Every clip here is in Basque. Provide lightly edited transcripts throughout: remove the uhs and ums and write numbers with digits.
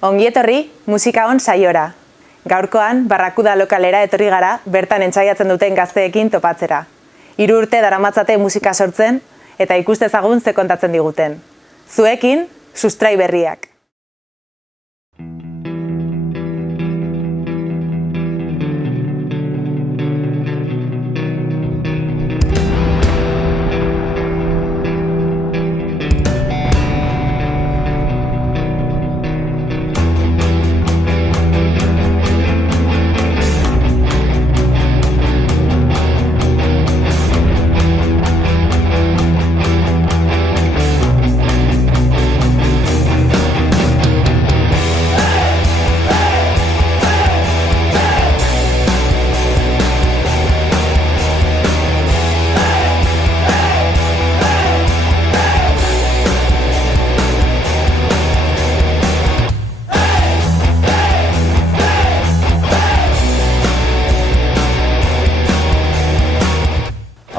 Ongi etorri, musika on saiora. Gaurkoan, Barrakuda lokalera etorri gara, bertan entsaiatzen duten gazteekin topatzera. 3 urte daramatzate musika sortzen, eta ikustezagun ze kontatzen diguten. Zuekin, sustrai berriak.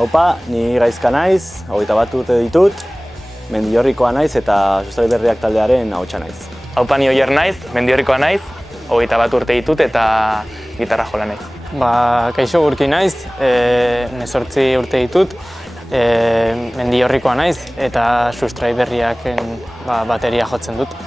Haupa, ni Gaizka naiz, 21 urte ditut, Mendiorrikoa naiz eta Sustrai Berriak taldearen ahotsa naiz. Haupa, ni Oier naiz, Mendiorrikoa naiz, 21 urte ditut eta gitarra jola naiz. Kaixo Urki naiz, 18 urte ditut, Mendiorrikoa naiz eta Sustrai Berriak bateria jotzen dut.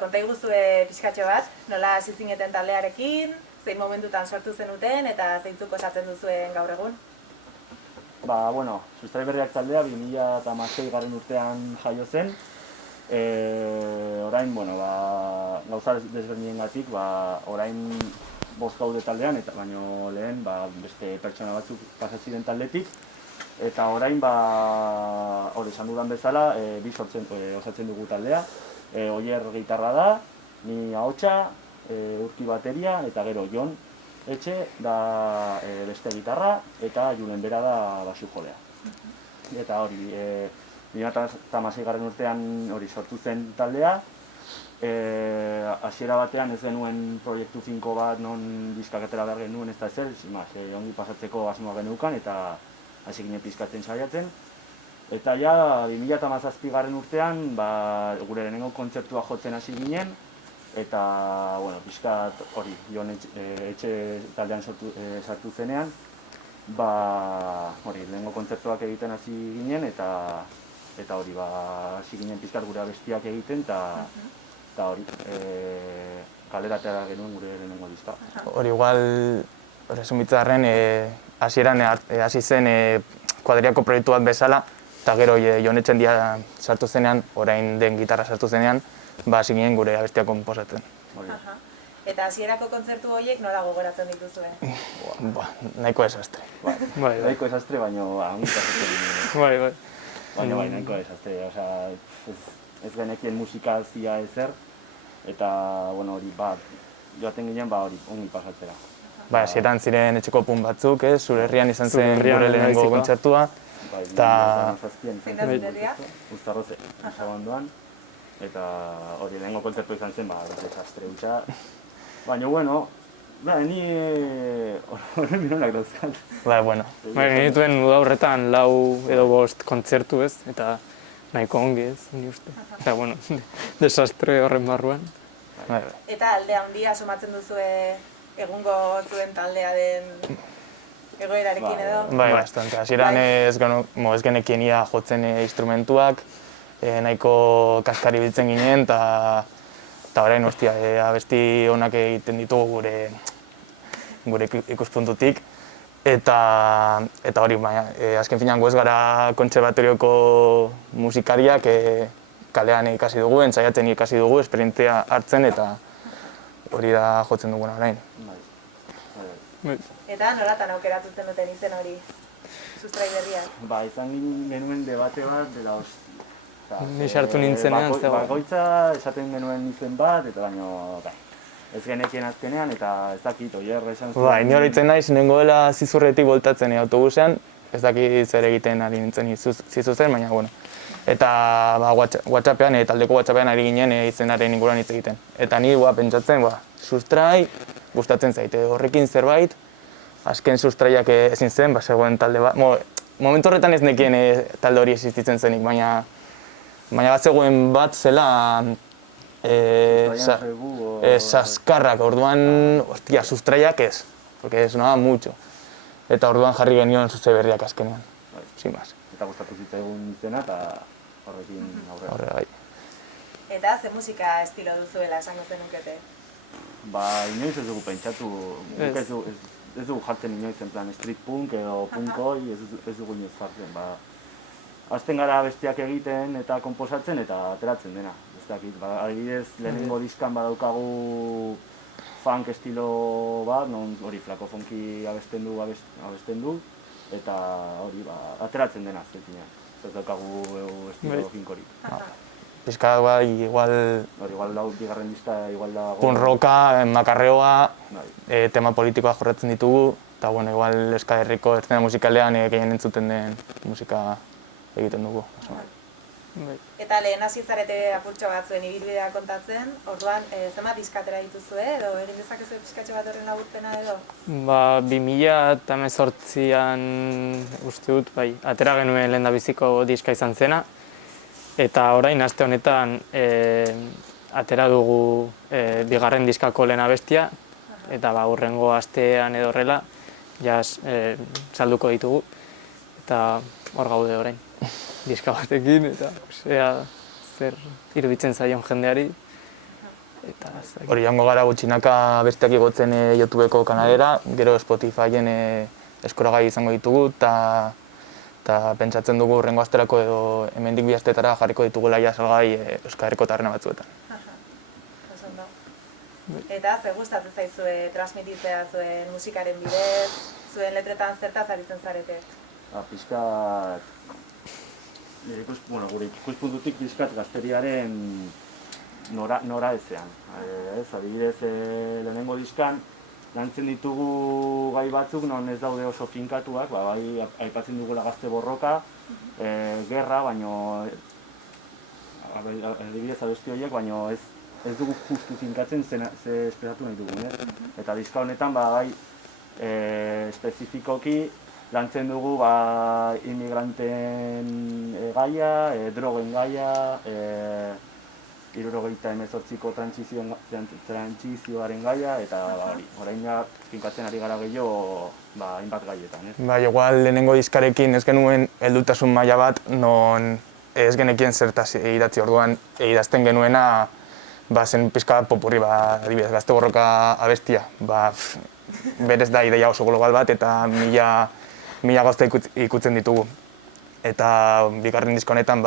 Konta iguzue pixkatxo bat, nola hasi zineten taldearekin, zein momentutan sortu zenuten eta zeintzuk osatzen duzuen gaur egun? Sustrai Berriak taldea 2016 urtean jaio zen. Orain, gauza desberdinengatik, orain 5 gaude taldean, baino lehen beste pertsona batzuk pasa ziren taldetik. Eta orain, hori esan dudan bezala, bi osatzen dugu taldea. Oier gitarra da, ni ahotsa, Urki bateria eta gero Jon Etxe da beste gitarra eta Julen Bera da basu jolea. Eta hori, 2016 urtean hori sortu zen taldea. Hasiera batean ez genuen proiektu finko bat non diskak atera behar genuen ez da ezer, ongi pasatzeko asmoa geneukan eta hasi ginen pizkatzen saiatzen. Eta ja, 2017 urtean, gure lehenengo kontzertua jotzen hasi ginen, eta, pixkat hori, Jon Etxe taldean sartu zenean, lehenengo kontzertuak egiten hasi ginen, eta hori, hasi ginen pixkat gure abestiak egiten, eta hori, kalera atera genuen gure lehenengo diska. Hori igual, resumitzearren, hasieran hasi zen kuadriako proiektu bat bezala, eta gero Jon Etxen sartu zenean, orain den gitarra sartu zenean, hasi ginen gure abestiak konposatzen. Eta hasierako kontzertu horiek nola gogoratzen dituzue? Nahiko desastre. Nahiko desastre, baina ongi pasatzen ginen. Baina nahiko desastre, ez genekien musikazia ezer, eta hori, joaten ginen, ongi pasatzera. Hasieran ziren etxeko pun batzuk, zure herrian izan zen gure lehenengo kontzertua. Zein herria? Uztarroze, Sabandoan, eta hori lehenengo kontzertu izan zen, desastre hutsa. Baina, ni horren mironak dauzkat. Nituen uda horretan 4 edo 5 kontzertu ez, eta nahiko ongi ez, ni uste. Eta, desastre horren barruan. Eta alde handia somatzen duzue egungo zuen taldea den egoerarekin edo? Bastante. Hasieran ez genekien ia jotzen instrumentuak, nahiko kaskari biltzen ginen, eta orain, abesti onak egiten ditugu gure ikuspuntutik. Eta hori, azken finean ez gara kontserbatorioko musikariak, kalean ikasi dugu, entzaiatzen ikasi dugu, esperientzia hartzen eta hori da jotzen duguna orain. Bai. Eta nolatan aukeratu zen duten izen hori, sustrai berriak? Ba, izan genuen debate bat dela Ni sartu nintzenean zegoen. Bakoitza esaten genuen izen bat, eta baino, ez genekien azkenean, eta ez dakit, oier esan zuen. Bai, ni horitzen naiz, nengoela Zizurretik voltatzen autobusean, ez dakit zer egiten ari nintzen Zizuzen, baina, bueno. Eta WhatsAppean, taldeko WhatsAppean ari ginen izenaren inguruan hitz egiten. Eta ni pentsatzen, sustrai, gustatzen zaite, horrekin zerbait, azken sustraiak ezin zen, zegoen talde bat. Momentu horretan ez nekien talde hori existitzen zenik, baina bat zegoen bat zela Saskarrak, orduan, ostia, sustraiak ez, porque sonaba mucho. Eta orduan jarri genion zuzte berriak azkenean, sin más. Eta gustatu zitzaigun izena eta horrekin aurrera. Horre, bai. Eta ze musika estilo duzuela esango zenukete? Ba, inoiz ez dugu pentsatu, ez dugu jartzen inoiz en plan street punk edo punkoi, ez dugu inoiz jartzen. Azten gara bestiak egiten eta konposatzen eta ateratzen dena. Ez dakit, adibidez, lehenengo diskan badaukagu funk estilo bat, non hori flako funky abesten du, eta hori ateratzen dena zetinean. Ez daukagu estilo finkorik. Pizka bai, igual... Hori, igual da, bigarren diska, igual da... Punk rocka, makarreoa, tema politikoa jorratzen ditugu, eta bueno, igual Euskal Herriko eszena musikalean gehien entzuten den musika egiten dugu. Eta lehen hasi zarete apurtxo bat zuen ibilbidea kontatzen, orduan zenbat diskatera dituzue edo egin dezakezu pizkatxo bat horren laburpena edo? 2018an uste dut, atera genuen lehendabiziko diska izan zena, eta orain aste honetan atera dugu bigarren diskako lehen abestia, eta hurrengo astean edo horrela salduko ditugu, eta hor gaude orain. Diska batekin, eta zer iruditzen zaion jendeari. Hori joango gara gutxinaka besteak igotzen YouTubeko kanalera, gero Spotifyen eskoragai izango ditugu, eta pentsatzen dugu hurrengo asterako edo hemendik bi astetara jarriko ditugula salgai Euskal Herriko taberna batzuetan. Eta ze gustatzen zaizue transmititzea zuen musikaren bidez, zuen letretan zertaz aritzen zarete? Pixkat... Gure ikuspuntutik pixkat gazteriaren nora ezean. Adibidez, lehenengo diskan, lantzen ditugu gai batzuk non ez daude oso finkatuak, bai aipatzen dugula gazte borroka, gerra, baino... Adibidez abesti horiek, baino ez dugu justu finkatzen ze esperatu nahi dugun, Eta diska honetan, bai, espezifikoki, lantzen dugu inmigranten gaia, drogen gaia, 78ko trantsizioaren gaia, eta orain finkatzen ari gara gehiago hainbat gaietan. Bai, igual lehenengo diskarekin ez genuen heldutasun maila bat, non ez genekien zertaz idatzi orduan idazten genuena zen pixka popurri, adibidez, gazte borroka abestia. Berez da ideia oso global bat eta mila gazte ikutzen ditugu. Eta bigarren disko honetan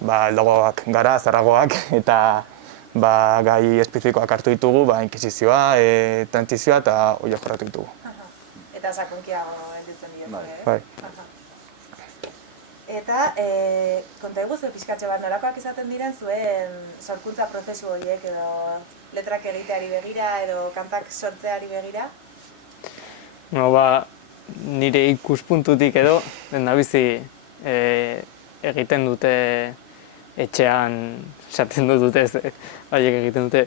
aldagoak gara, zarragoak, eta gai espezifikoak hartu ditugu, inkisizioa, trantzizioa eta hori jorratu ditugu. Eta sakonkiago enditzen dira, Bai. Eta konta eguzue pixkatxo bat nolakoak izaten diren zuen sorkuntza prozesu horiek edo letrak egiteari begira edo kantak sortzeari begira? Nire ikuspuntutik edo, lehendabizi egiten dute etxean, esaten dute haiek egiten dute,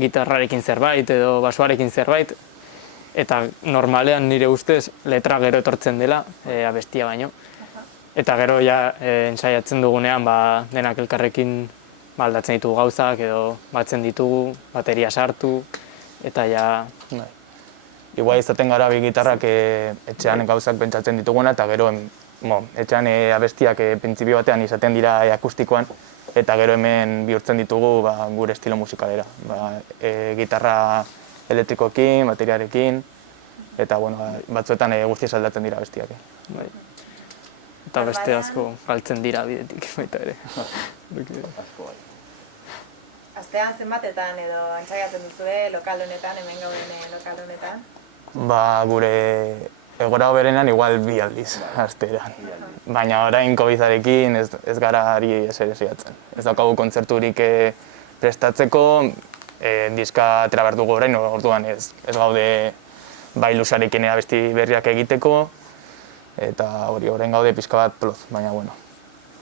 gitarrarekin zerbait edo basoarekin zerbait, eta normalean nire ustez letra gero etortzen dela, abestia baino. Eta gero ensaiatzen dugunean denak elkarrekin aldatzen ditugu gauzak edo batzen ditugu, bateria sartu, eta Igual izaten gara bi gitarrak etxean gauzak pentsatzen dituguna, eta gero etxean abestiak printzipio batean izaten dira akustikoan, eta gero hemen bihurtzen ditugu gure estilo musikalera. Gitarra elektrikoekin, bateriarekin, eta batzuetan guztiz aldatzen dira abestiak. eta beste asko galtzen dira bidetik baita ere. Asko bai. Astean zenbatetan edo entzaiatzen duzue lokal honetan, hemen gauden lokal honetan? Ba, gure egora hoberenan igual 2 aldiz, astean. Baina orain COVID-arekin ez gara ari eser esiatzen. Ez daukagu kontzerturik prestatzeko, diska atera behar dugu orain, orduan ez gaude bai lusarekin abesti berriak egiteko, eta hori orain gaude pixka bat ploz, baina bueno.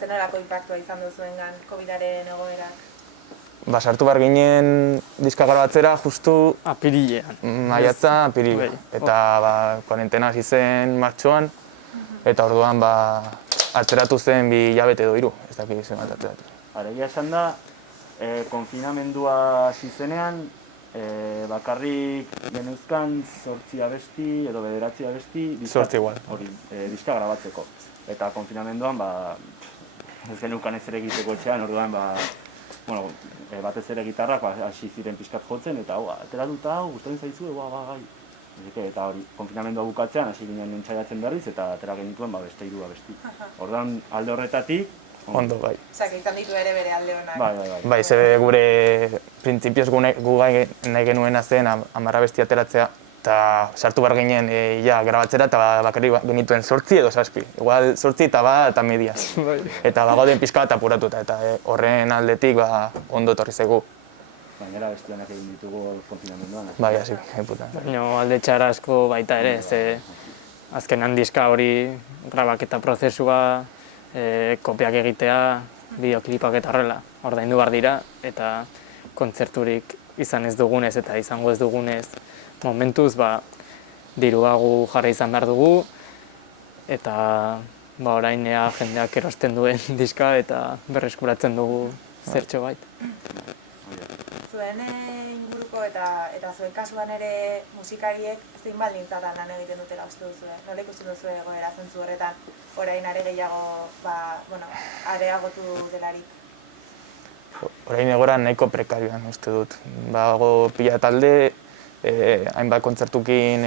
Zer nolako inpaktua izan duzuengan COVID-aren egoerak? Ba, sartu behar ginen diska grabatzera justu Apirilean. maiatza, apirila. Eta ba, kuarentena hasi zen martxoan, eta orduan ba, atzeratu zen 2 hilabete edo 3, ez dakit zenbat atzeratu. Egia esan da, konfinamendua hasi zenean, bakarrik geneuzkan 8 abesti edo 9 abesti Zortzi igual. Hori, diska grabatzeko. Eta konfinamenduan, ba, ez geneukan ez ere egiteko etxean, orduan, ba, bueno, batez ere gitarrak hasi ziren pixkat jotzen, eta hau, ateratuta hau, gustatzen zaizu, gai. Eta hori, konfinamendua bukatzean, hasi ginen entzaiatzen berriz, eta atera genituen beste 3 abesti. Orduan, alde horretatik, Ondo, bai. Osea, izan ditu ere bere alde honak. Bai. Bai, ze gure printzipioz gu nahi genuena zen 10 abesti ateratzea, eta sartu behar ginen ja grabatzera, eta bakarrik genituen 8 edo 7. Igual 8 eta bat eta mediaz. Eta gauden pixka bat apuratuta, eta horren aldetik ondo etorri zaigu. Gainera bestianak egin ditugu konfinamenduan. Bai, hasi, puta. Baina alde txar asko baita ere, ze azkenan diska hori grabaketa prozesua, kopiak egitea, bideoklipak eta horrela ordaindu behar dira, eta kontzerturik izan ez dugunez eta izango ez dugunez momentuz, diruagu jarri izan behar dugu, eta orain jendeak erosten duen diska eta berreskuratzen dugu zertxo bait. Zuen inguruko eta zuen kasuan ere musikariek zein baldintzatan lan egiten dutela uste duzue? Nola ikusten duzue egoera zentzu horretan, orain are gehiago, areagotu delarik? Orain egora nahiko prekarioan uste dut. Bago pila talde, hainbat kontzertukin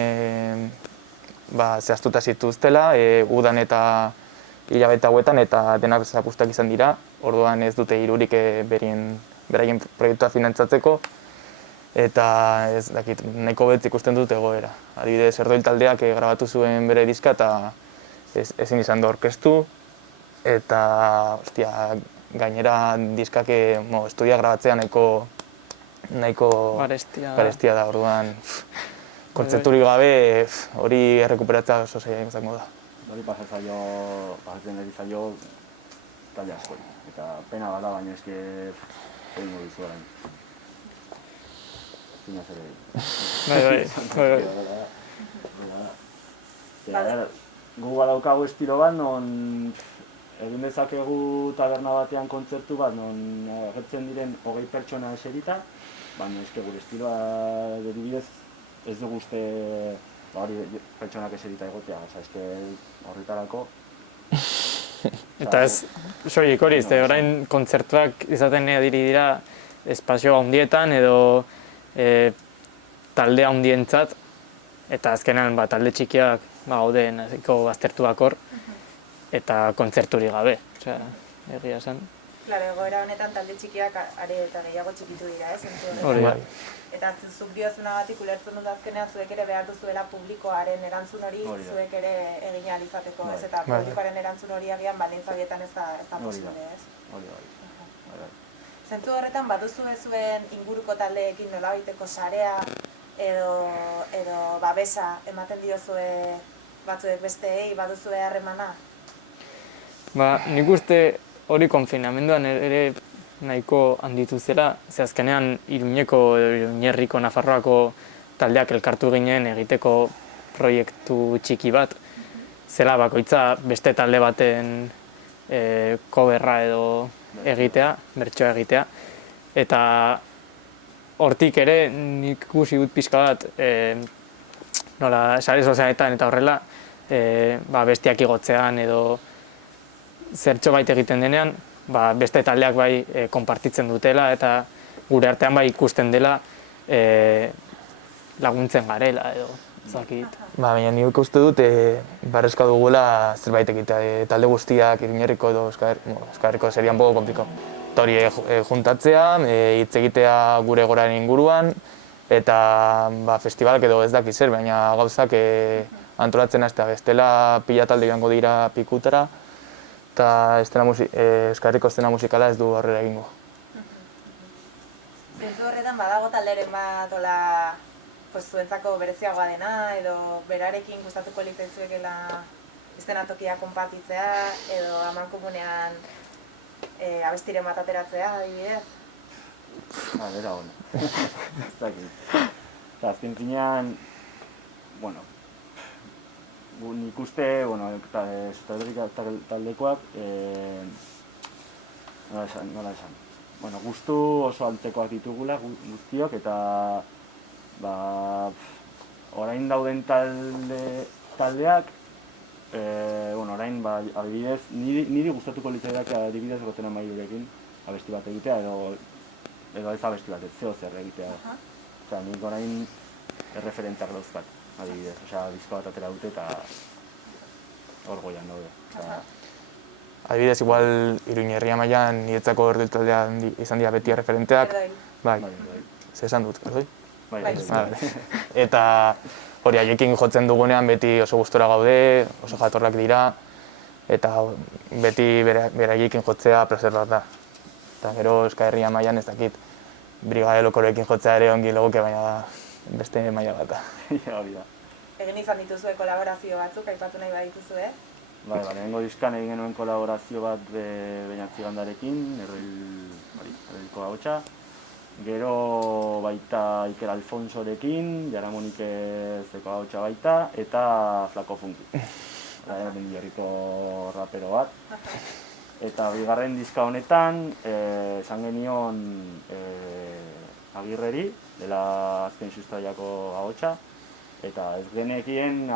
zehaztuta zituztela, udan eta hilabete hauetan, eta denak zapustak izan dira. Orduan ez dute hirurik beraien proiektua finantzatzeko, eta ez dakit, nahiko betz ikusten dut egoera. Adibidez, Erdoil taldeak grabatu zuen bere diska eta ezin izan da orkestu, eta gainera diskak estudia grabatzea nahiko garestia da, orduan kontzerturik gabe hori errekuperatzea oso zaila izango da. Hori pasatzen ari zaio talde asko, eta pena bada, baina eske egingo dizu orain. Zina zer egin. Bai. Gu badaukagu estilo bat, non egin dezakegu taberna batean kontzertu bat, non agertzen diren 20 pertsona eserita, baina eske gure estiloa adibidez ez dugu uste hori pertsonak eserita egotea, eske horretarako. Eta ez, soilik hori, orain kontzertuak izaten dira espazio handietan edo talde handientzat, eta azkenan talde txikiak gaude naziko baztertuak hor, eta kontzerturik gabe, egia esan. Claro, egoera honetan talde txikiak are eta gehiago txikitu dira, Hori da. Eta zuk diozunagatik ulertzen dut azkenean zuek ere behar duzuela publikoaren erantzun hori zuek ere egin ahal izateko, ez? Eta publikoaren erantzun hori agian baldintza horietan ez da posible, ez? Hori. Zentzu horretan baduzue zuen inguruko taldeekin nolabaiteko sarea edo babesa ematen diozue batzuek besteei, baduzue harremana? Nik uste hori konfinamenduan ere nahiko handitu zela, ze azkenean Iruñerriko Nafarroako taldeak elkartu ginen egiteko proiektu txiki bat, zela bakoitza beste talde baten coverra edo egitea, bertsoa egitea, eta hortik ere nik ikusi dut pixka bat, nola sare sozialetan eta horrela, bestiak igotzean edo zertxo bait egiten denean, beste taldeak konpartitzen dutela eta gure artean ikusten dela laguntzen garela edo zakit. Baina nik uste dut barrezka dugula zerbait egitea. Talde guztiak Iruñerriko edo Euskal Herriko sería un poco complicado. Eta hori juntatzea, hitz egitea gure goraren inguruan, eta festivalak edo ez dakiz zer, baina gauzak antolatzen hastea bestela pila talde joango dira pikutara, eta Euskal Herriko eszena musikala ez du aurrera egingo. Zentzu horretan badago talderen bat ola zuentzako bereziagoa dena, edo berarekin gustatuko litzaizuekela eszenatokia konpartitzea, edo amankomunean abestiren bat ateratzea, adibidez? Bera hona. Ez dakit. Eta azken finean, bueno, nik uste, taldekoak, nola esan. Bueno, gustu oso altekoak ditugula guztiok, eta orain dauden taldeak, orain, adibidez, niri gustatuko litzaidak adibidez Gotena Mailurekin abesti bat egitea, edo ez abesti bat, ez zeo zer egitea. Osea, nik orain erreferenteak dauzkat, adibidez. Osea, disko bat atera dute eta hor goian daude. Adibidez, igual Iruñerria mailan niretzako erdoi taldea izan dira beti referenteak. Bai, ze esan dut, erdoi? Bai. Eta hori haiekin jotzen dugunean beti oso gustora gaude, oso jatorrak dira, eta beti beraiekin jotzea plazer bat da. Eta gero Euskal Herria mailan ez dakit, Brigade Lokoroekin jotzea ere ongi legoke, baina beste maila bat da. Hori da. Egin izan dituzue kolaborazio batzuk, aipatu nahi badituzue? Bai, lehenengo diskan egin genuen kolaborazio bat Beñatzi Bandarekin, Erroilko Ahotsa. Gero baita Iker Alfonsorekin, Jaramonik Zeko Ahotsa baita, eta Flako Funky. Mendillorriko rapero bat. Eta bigarren diska honetan, esan genion Agirreri, dela azken sustraiako Ahotsa. Eta ez genekien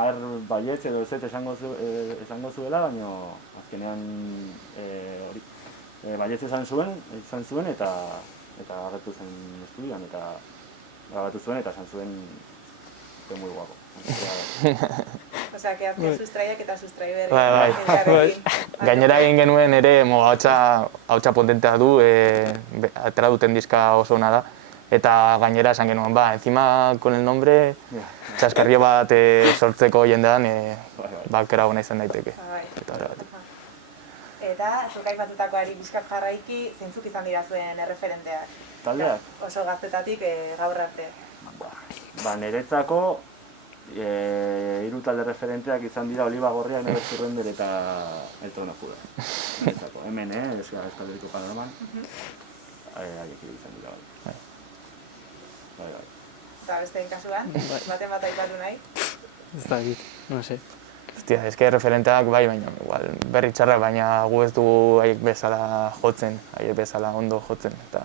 baietz edo ez esango zuela, baina azkenean baietz esan zuen eta agertu zen estudioan eta grabatu zuen eta esan zuen que muy guapo. Osea, que azken sustraiak eta sustrai berri. Bai. Gainera egin genuen ere ahotsa potentea du, atera duten diska oso ona da. Eta gainera esan genuen, encima con el nombre, txaskarrio bat sortzeko jendean, bakera hona izan daiteke. Eta, zuk aipatutakoari bizkak jarraiki, zeintzuk izan dira zuen erreferenteak? Taldeak? Oso gaztetatik gaur arte. Niretzako, hiru talde referenteak izan dira Oliba Gorria, Nere Zurrender eta Elton Ajuda. Niretzako, hemen, Euskal Herriko Panoraman, haiek izan dira. Bai. Eta besteen kasuan, baten bat aipatu nahi? Ez dakit, no sé. Hostia, eske referenteak bai, baina igual berri txarrak, baina gu ez dugu haiek bezala jotzen, haiek bezala ondo jotzen, eta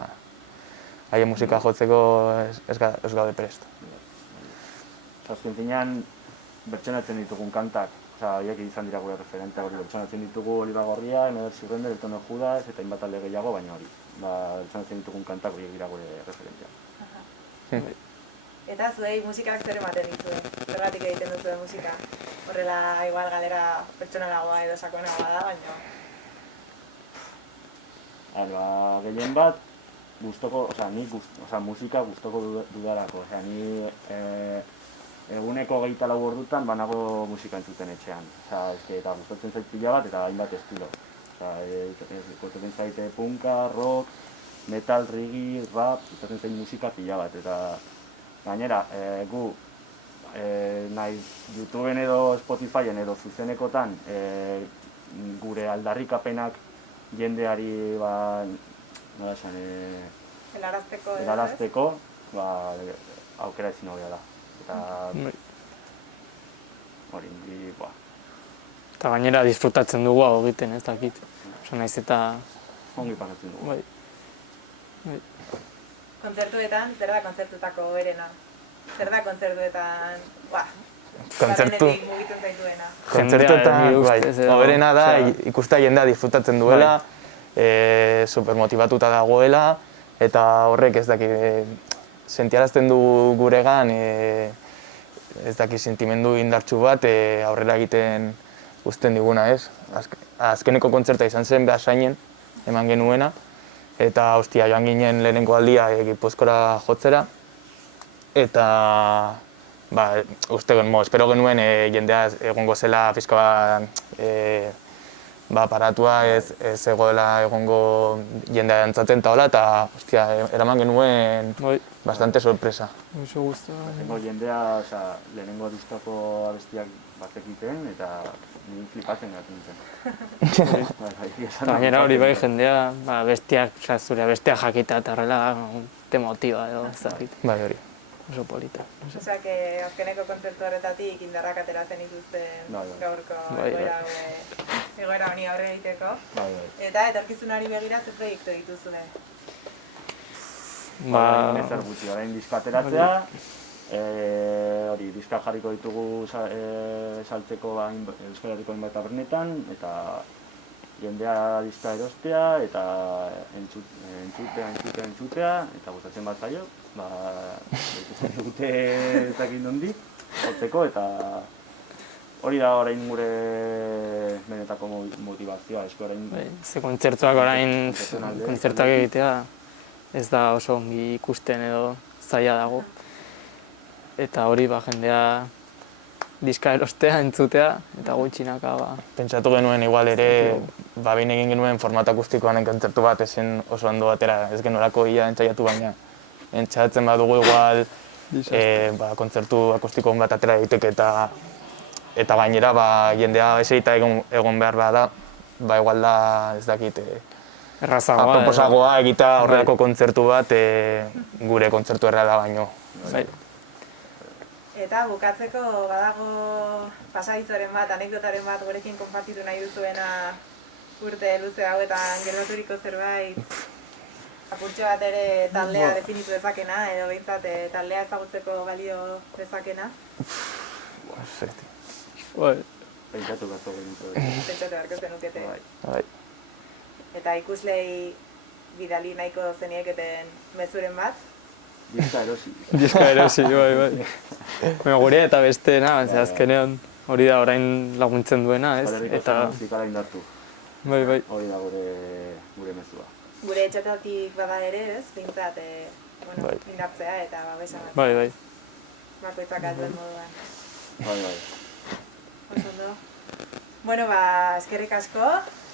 haien musika jotzeko ez gaude prest. Azken finean, bertsonatzen ditugun kantak, haiek izan dira gure referenteak, hori bertsonatzen ditugu Oliba Gorria, Nere Zurrender, Elton Judas, eta hainbat talde gehiago, baina hori. Bertsonatzen ditugun kantak horiek dira gure referenteak. Eta zuei musikak zer ematen dituzue? Zergatik egiten duzue musika? Horrela, igual galera pertsonalagoa edo sakonagoa da, baina... Gehien bat, musika gustoko dudalako. Ni eguneko 24 ordutan banago musika entzuten etxean. Eta gustatzen zait pila bat eta hainbat estilo. Gustatzen zaite punka, rock, metal, reggae, rap, gustatzen zain musika pila bat. Eta gainera, gu naiz YouTubeen edo Spotifyen edo zuzenekotan gure aldarrikapenak jendeari nola esan, helarazteko aukera ezin hobea da. Eta hori, Eta gainera disfrutatzen dugu hau egiten, ez dakit. Oso naiz eta... ongi pasatzen dugu. Kontzertuetan, zer da kontzertutako berena? Zer da kontzertuetan, Kontzertu... garenetik mugitzen zaituena? Kontzertuetan, berena da ikustea jendea disfrutatzen duela, supermotibatuta dagoela, eta horrek ez dakit, sentiarazten du guregan ez daki sentimendu indartsu bat aurrera egiten uzten diguna, ez? Azkeneko kontzerta izan zen Beasainen eman genuena, eta hostia, joan ginen lehenengo aldia Gipuzkoara jotzera, eta espero genuen jendea egongo zela pixka bat paratua, ez egoela egongo jendea dantzatzen eta hola, eta hostia, eraman genuen bastante sorpresa. Oso guztua. Lehenengo jendea, lehenengo diskako abestiak batzekiten, eta ni flipatzen gatu nintzen. Gainera hori bai jendea, bestiak, zure bestiak jakita eta horrela te motiva edo, ez dakit. Bai, hori. Oso polita. Osea, azkeneko kontzertu horretatik indarrak ateratzen dituzten gaurko egoera honi aurre egiteko. Eta etorkizunari begira ze proiektu dituzue? Ezer gutxi, orain diska ateratzea, hori diska jarriko ditugu saltzeko Euskal Herriko hainbat tabernetan, eta jendea diska erostea, eta entzutea, eta gustatzen bat zaio, ikusten dute ezakin nondik, jotzeko, eta hori da orain gure benetako motivazioa, esko orain... Ze kontzertuak orain, kontzertuak egitea, ez da oso ongi ikusten edo zaila dago. Eta hori jendea diska erostea, entzutea, eta gutxinaka Pentsatu genuen igual ere, behin egin genuen format akustikoan kontzertu bat ezen oso ondo batera, ez genuelako ia entzaiatu baina. Entzatzen badugu igual kontzertu akustiko bat atera egiteke eta gainera jendea eserita egon behar da, igual da ez dakit proposagoa egita horrelako kontzertu bat gure kontzertu erreala baino. Eta bukatzeko badago pasadizoren bat, anekdotaren bat gurekin konpartitu nahi duzuena urte luze hauetan gertaturiko zerbait, apurtxo bat ere taldea definitu dezakena, edo behintzat taldea ezagutzeko balio dezakena? Pentsatu beharko genuke. Pentsatu beharko zenukete. Eta ikuslei bidali nahiko zenieketen mezuren bat? Diska erosi. Diska erosi, bai. Gure eta besteena, azkenean hori da orain laguntzen duena, ez? Eta musikala indartu. Bai. Hori da gure mezua. Gure etxotatik bada ere, ez? Bintzat, indartzea eta babesa bat. Bai. Bakoitzak alduen moduan. Bai. Osondo. Bueno, eskerrik asko.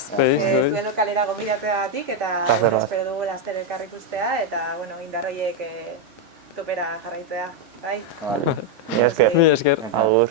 Zuen lokalera gonbidatzeagatik eta espero dugu laster elkar ikustea eta indarroiek topera jarraitzea, bai? Mila esker. Agur.